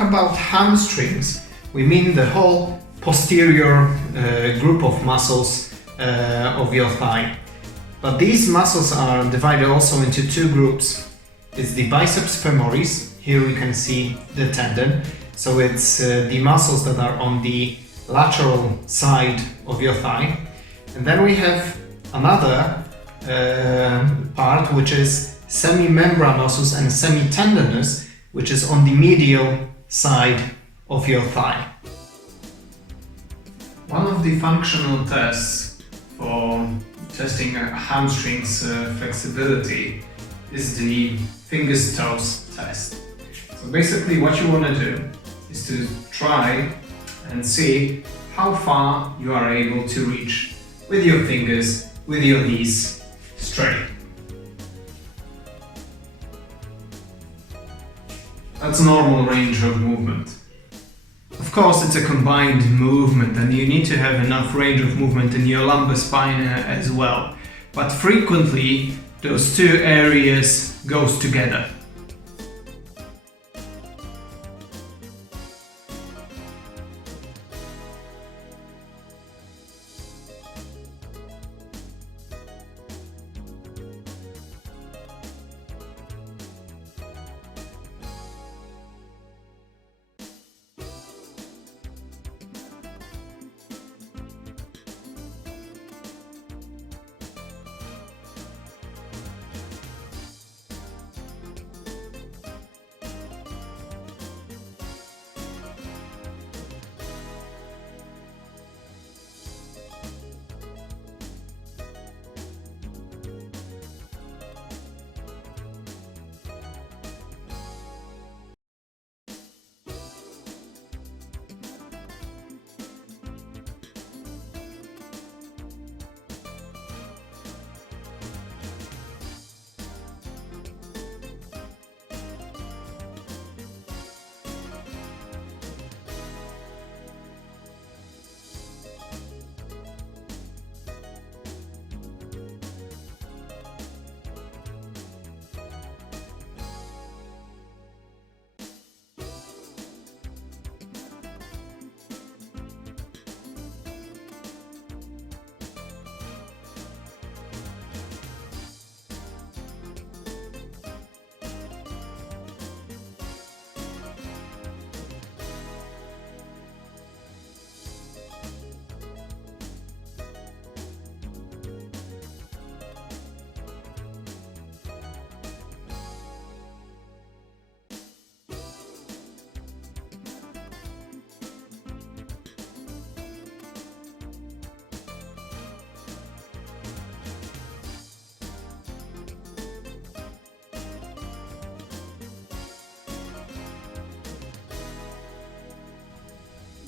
talk about hamstrings, we mean the whole posterior group of muscles of your thigh. But these muscles are divided also into two groups. It's the biceps femoris. Here we can see the tendon. So it's the muscles that are on the lateral side of your thigh. And then we have another part which is semimembranosus and semitendinosus, which is on the medial side of your thigh. One of the functional tests for testing a hamstring's flexibility is the fingers toes test. So basically what you want to do is to try and see how far you are able to reach with your fingers, with your knees straight. That's normal range of movement. Of course, it's a combined movement and you need to have enough range of movement in your lumbar spine as well. But frequently, those two areas goes together.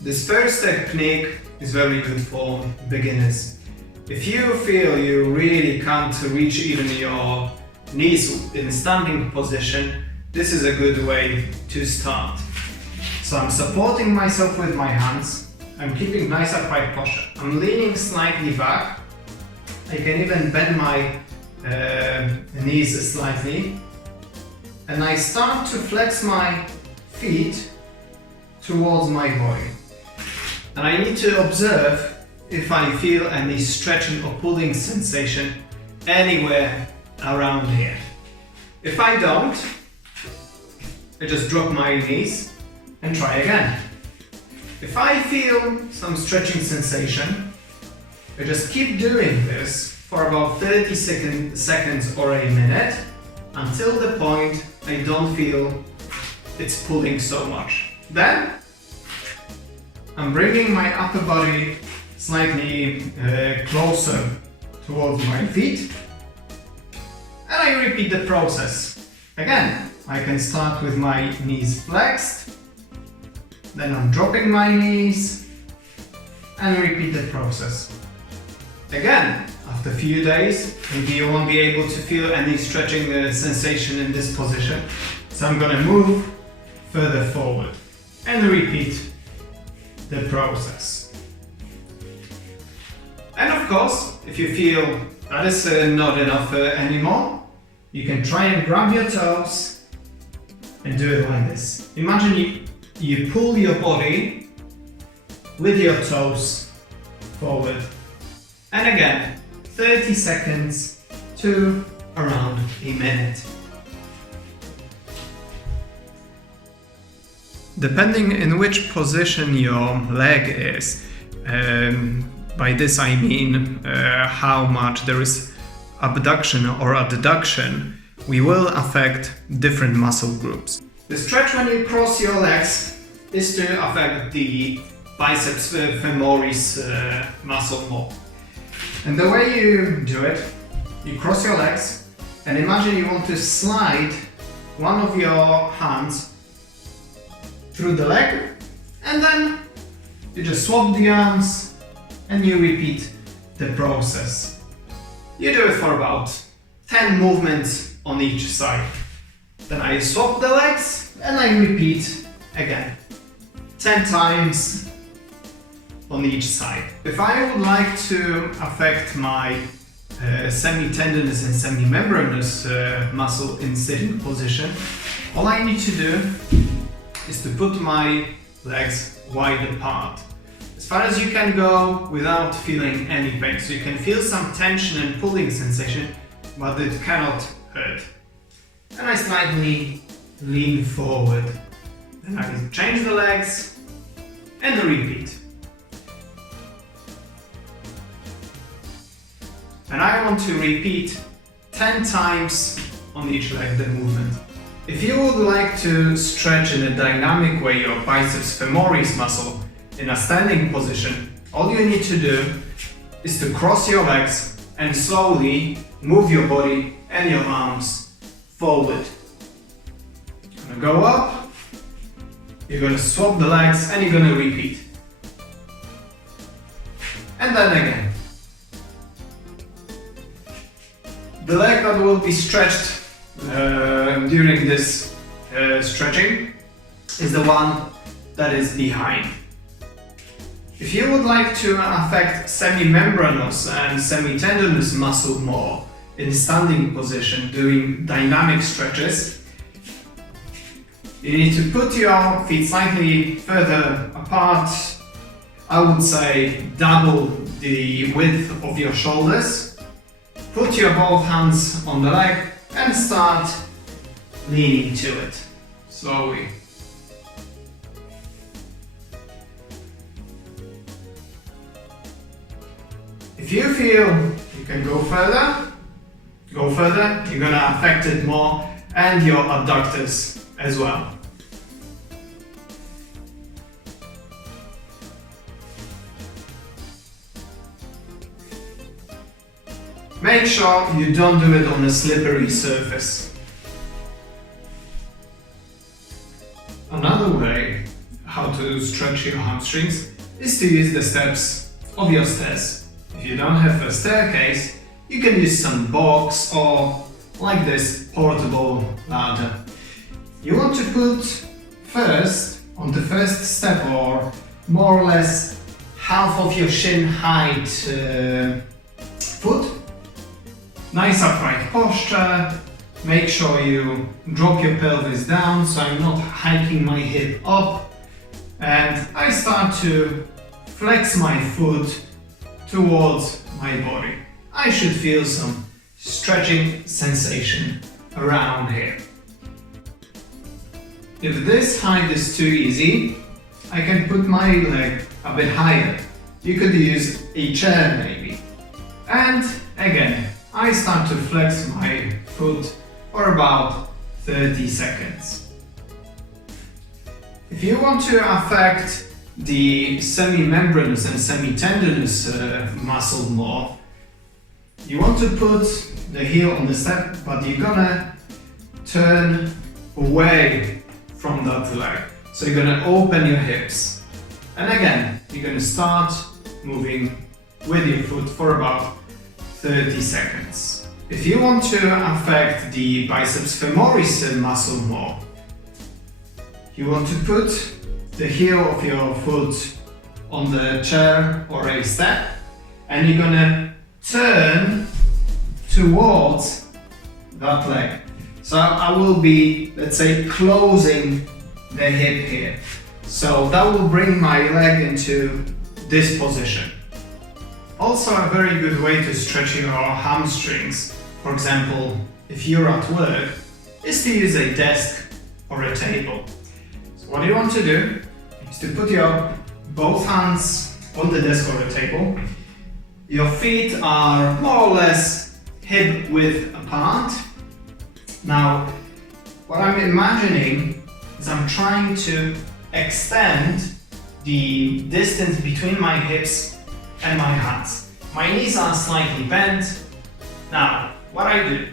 This first technique is very good for beginners. If you feel you really can't reach even your knees in standing position, this is a good way to start. So I'm supporting myself with my hands. I'm keeping nice upright posture. I'm leaning slightly back. I can even bend my knees slightly. And I start to flex my feet towards my body. And I need to observe if I feel any stretching or pulling sensation anywhere around here. If I don't, I just drop my knees and try again. If I feel some stretching sensation, I just keep doing this for about 30 seconds or a minute until the point I don't feel it's pulling so much. Then I'm bringing my upper body slightly closer towards my feet and I repeat the process. Again, I can start with my knees flexed, then I'm dropping my knees and repeat the process. Again, after a few days, maybe you won't be able to feel any stretching sensation in this position. So I'm gonna move further forward and repeat the process. And of course, if you feel that is not enough anymore, you can try and grab your toes and do it like this. Imagine you pull your body with your toes forward. And again, 30 seconds to around a minute. Depending in which position your leg is, by this I mean how much there is abduction or adduction, we will affect different muscle groups. The stretch when you cross your legs is to affect the biceps femoris muscle more. And the way you do it, you cross your legs and imagine you want to slide one of your hands through the leg, and then you just swap the arms and you repeat the process. You do it for about 10 movements on each side. Then I swap the legs and I repeat again 10 times on each side. If I would like to affect my semitendinosus and semimembranous muscle in sitting position, all I need to do is to put my legs wide apart, as far as you can go without feeling any pain. So you can feel some tension and pulling sensation, but it cannot hurt. And I slightly lean forward. Then I change the legs and repeat. And I want to repeat 10 times on each leg the movement. If you would like to stretch in a dynamic way your biceps femoris muscle in a standing position, all you need to do is to cross your legs and slowly move your body and your arms forward. You're gonna go up, you're gonna swap the legs and you're gonna repeat. And then again. The leg that will be stretched during this stretching is the one that is behind. If you would like to affect semimembranous and semitendinosus muscle more in standing position doing dynamic stretches, you need to put your feet slightly further apart. I would say double the width of your shoulders. Put your both hands on the leg and start leaning to it slowly. If you feel you can go further, you're gonna affect it more and your adductors as well. Make sure you don't do it on a slippery surface. Another way how to stretch your hamstrings is to use the steps of your stairs. If you don't have a staircase, you can use some box or like this portable ladder. You want to put first on the first step or more or less half of your shin height foot. Nice upright posture. Make sure you drop your pelvis down so I'm not hiking my hip up. And I start to flex my foot towards my body. I should feel some stretching sensation around here. If this height is too easy, I can put my leg a bit higher. You could use a chair maybe. And again, I start to flex my foot for about 30 seconds. If you want to affect the semimembranous and semitendinous muscle more, you want to put the heel on the step, but you're gonna turn away from that leg. So you're gonna open your hips. And again, you're gonna start moving with your foot for about 30 seconds. If you want to affect the biceps femoris muscle more, you want to put the heel of your foot on the chair or a step, and you're gonna turn towards that leg. So I will be, let's say, closing the hip here. So that will bring my leg into this position. Also, a very good way to stretch your hamstrings, for example, if you're at work, is to use a desk or a table. So what you want to do is to put your both hands on the desk or a table. Your feet are more or less hip width apart. Now, what I'm imagining is I'm trying to extend the distance between my hips and my hands. My knees are slightly bent. Now, what I do,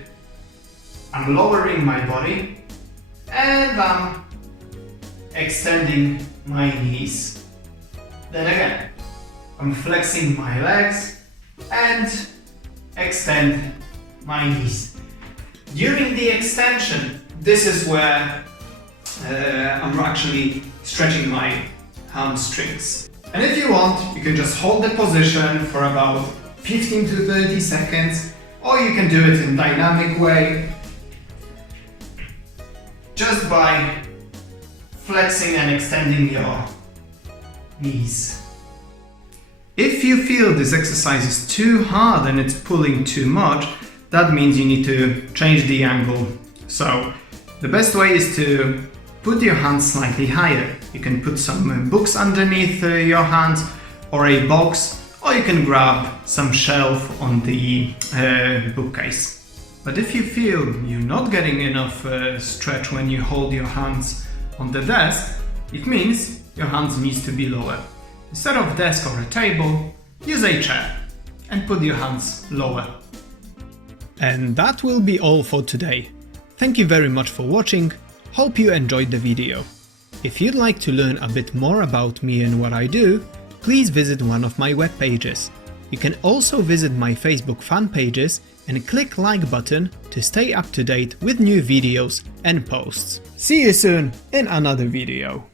I'm lowering my body and I'm extending my knees. Then again, I'm flexing my legs and extend my knees. During the extension, this is where I'm actually stretching my hamstrings. And if you want, you can just hold the position for about 15 to 30 seconds, or you can do it in a dynamic way, just by flexing and extending your knees. If you feel this exercise is too hard and it's pulling too much, that means you need to change the angle. So the best way is to put your hands slightly higher. You can put some books underneath your hands, or a box, or you can grab some shelf on the bookcase. But if you feel you're not getting enough stretch when you hold your hands on the desk, it means your hands needs to be lower. Instead of desk or a table, use a chair and put your hands lower. And that will be all for today. Thank you very much for watching. Hope you enjoyed the video. If you'd like to learn a bit more about me and what I do, please visit one of my web pages. You can also visit my Facebook fan pages and click like button to stay up to date with new videos and posts. See you soon in another video.